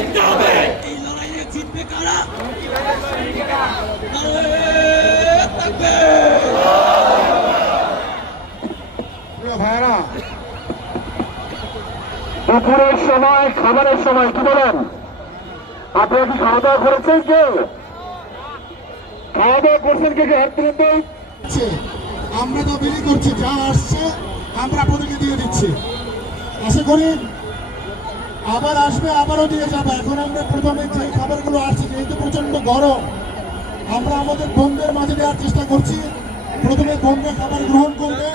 জিততে হবে। এই লড়াইয়ে জিতবে কারা? ভাইরা, দুপুরের সময় খাবারের সময় কি বলেন? আপনারা কি খাওয়া দাওয়া করেছেন? কে খাওয়া দাওয়া করছেন? কে হাত তুলে দেয়? আমরা তো বিলি করছি, যা আসছে আমরা আপনাদেরকে দিয়ে দিচ্ছি। আশা করি আবার আসবে, আবারও দিয়ে যাবে। এখন আমরা প্রথমে যে খাবারগুলো আসছে, যেহেতু প্রচন্ড গরম, আমরা আমাদের বোনদের মাঝে দেওয়ার চেষ্টা করছি। প্রথমে বোনরা খাবার গ্রহণ করবে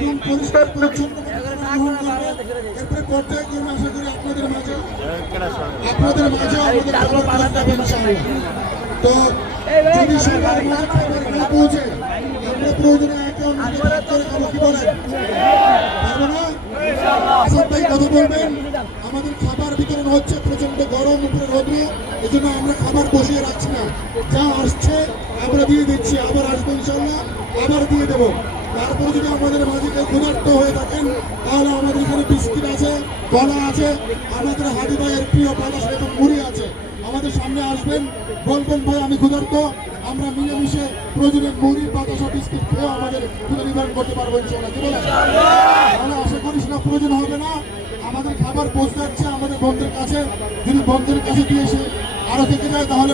এবং পরিষ্কার পরিচ্ছন্ন গ্রহণ করবে। এরপরে পর্যায়ক্রমে আশা করি আপনাদের মাঝে আমাদের খাবার যাবে ইনশাআল্লাহ। তো যদি সবার মাঝে খাবার না পৌঁছে, আমরা প্রয়োজনে একে অন্যকে ভাগ করে খাবো। কি বলেন? পারবো না? আসাদ ভাই কথা বলবেন। আমাদের খাবার বিতরণ হচ্ছে, প্রচন্ড গরম, উপরে রোদ্রে, এই জন্য আমরা খাবার বসিয়ে রাখছি না। যা আসছে আমরা দিয়ে দিচ্ছি, আবার আসবো ইনশাল্লাহ, আবার দিয়ে দেবো। তারপরে যদি আমাদের মাঝে কেউ ক্ষুধার্ত হয়ে থাকেন, তাহলে আমাদের এখানে বিস্কিট আছে, কলা আছে, আমাদের হাদি ভাইয়ের প্রিয় বাতাস এবং মুড়ি আছে। আমাদের সামনে আসবেন, বলবেন ভাই আমি ক্ষুধার্ত, আমরা মিলেমিশে প্রয়োজনে মুড়ি, বাতাসা, বিস্কিট খেয়েও আমাদের ক্ষুধা নিবারণ করতে পারবো ইনশাল্লাহ। কি বলেন? তাহলে আশা করিস না প্রয়োজন হবে না। আমাদের খাবার পৌঁছে যাচ্ছে আমাদের বন্ধুদের কাছে। যদি বন্ধুদের কাছে দিয়ে এসে আরো থেকে যায় তাহলে